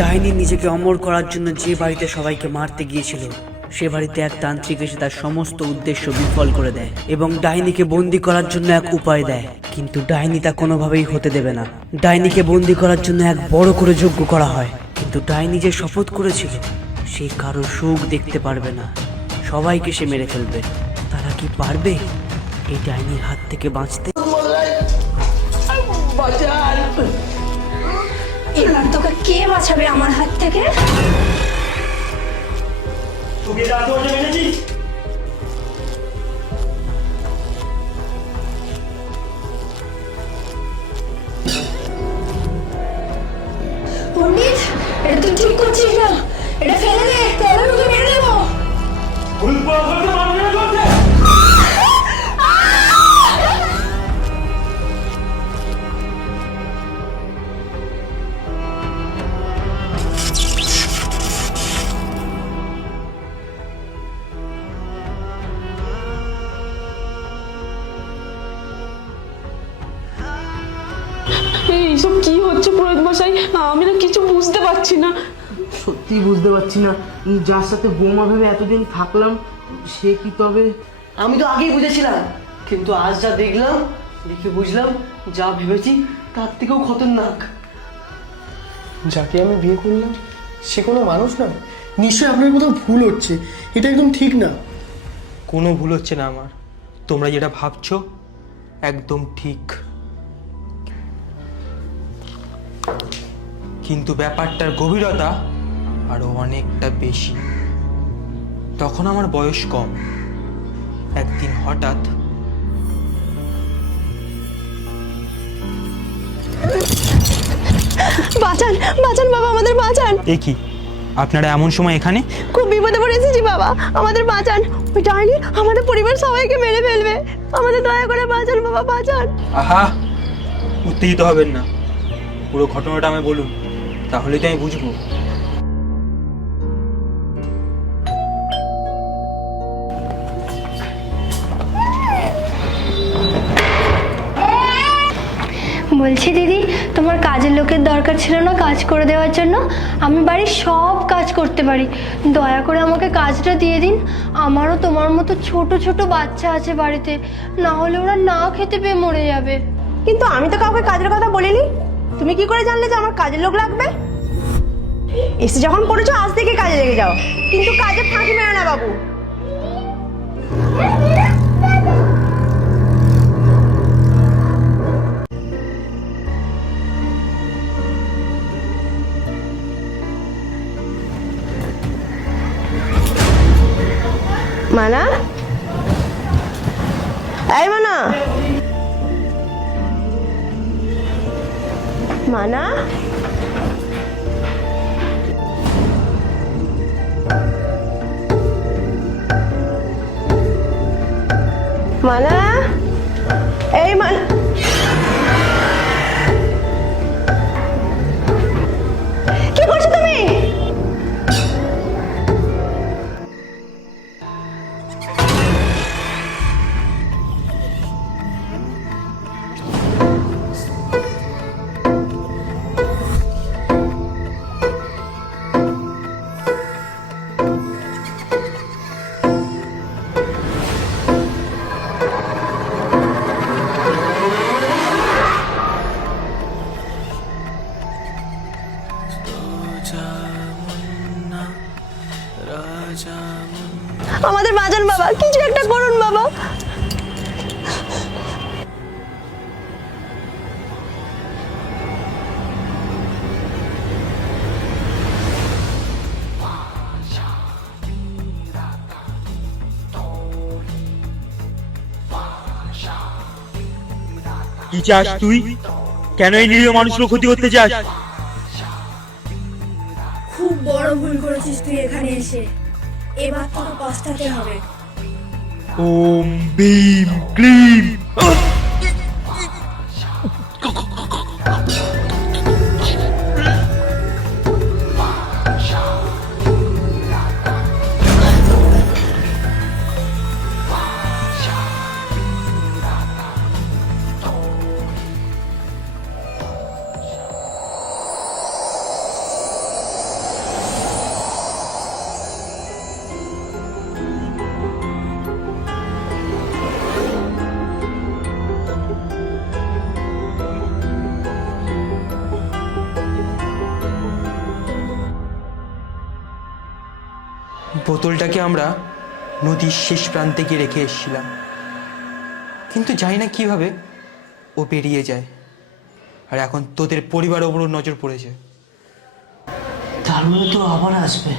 ডাইনি নিজেকে অমর করার জন্য যে বাড়িতে সবাইকে মারতে গিয়েছিল সে বাড়িতে এক তান্ত্রিক এসে তার সমস্ত উদ্দেশ্য বিফল করে দেয় এবং ডাইনিকে বন্দি করার জন্য এক উপায় দেয়, কিন্তু ডাইনি তা কোনোভাবেই হতে দেবে না। ডাইনিকে বন্দি করার জন্য এক বড় করে যজ্ঞ করা হয়, কিন্তু ডাইনি যে শপথ করেছিল সে কারো সুখ দেখতে পারবে না, সবাইকে সে মেরে ফেলবে। তারা কি পারবে এই ডাইনির হাত থেকে বাঁচতে? এবার তোকে কে বাঁচাবে আমার হাত থেকে? পণ্ডিত, এটা তুই ঠিক করছিস না, এটা ফেলে দে, তাহলে তোকে মেরে দেবো। এইসব কি হচ্ছে পুরোহিত মশাই? আমি না কিছু বুঝতে পারছি না। সত্যি বুঝতে পারছি না, যার সাথে বৌমা ভেবে এতদিন থাকলাম সে কি তবে? আমি তো আগেই বুঝেছিলাম, কিন্তু আজ যা দেখলাম দেখে বুঝলাম যা ভেবেছি তার থেকেও খতরনাক। যাকে আমি বিয়ে করলাম সে কোনো মানুষ না। নিশ্চয়ই আপনার কোথাও ভুল হচ্ছে, এটা একদম ঠিক না। কোনো ভুল হচ্ছে না আমার, তোমরা যেটা ভাবছো একদম ঠিক, কিন্তু ব্যাপারটার গভীরতা আরো অনেকটা বেশি। তখন আমার বয়স কম, একদিন হঠাৎ বাঁচান বাঁচান বাবা, আমাদের বাঁচান। এ কি, আপনারা এমন সময় এখানে? খুব বিপদে পড়ে এসেছি বাবা, আমাদের বাঁচান। ওই ডাইনি আমাদের পরিবার সবাইকে মেরে ফেলবে, আমাদের দয়া করে বাঁচান বাবা, বাঁচান। আহা, উত্তেজিত হবেন না, পুরো ঘটনাটা আমায় বলুন, তাহলেই তো আমি বুঝবো। বলছি দিদি, তোমার কাজের লোকের দরকার ছিল না কাজ করে দেওয়ার জন্য? আমি বাড়ির সব কাজ করতে পারি, দয়া করে আমাকে কাজটা দিয়ে দিন। আমারও তোমার মতো ছোট ছোট বাচ্চা আছে বাড়িতে, না হলে ওরা না খেতে পেয়ে মরে যাবে। কিন্তু আমি তো কাউকে কাজের কথা বলিনি, তুমি কি করে জানলে যে আমার কাজের লোক লাগবে? এসে যখন পড়েছো আজ থেকে কাজে লেগে যাও, কিন্তু কাজে ফাঁকি মেরো না বাবু। মানা, এই মানা, মানা, মানা, এই মানা। কি করছো তুমি? আমাদের বাঁচান বাবা, কিছু একটা করুন বাবা। কি চাস তুই? কেন এই নিরীহ মানুষের ক্ষতি করতে চাস? খুব বড় ভুল করেছিস তুই এখানে এসে, এবার তোকে পস্তাতে হবে। ওম ভীম ক্লিম। বোতলটাকে আমরা নদীর শেষ প্রান্তে গিয়ে রেখে এসেছিলাম, কিন্তু জানি না কিভাবে ও বেরিয়ে যায়। আর এখন তোদের পরিবারের ওপর নজর পড়েছে। তার মানে তো আবার আসবে।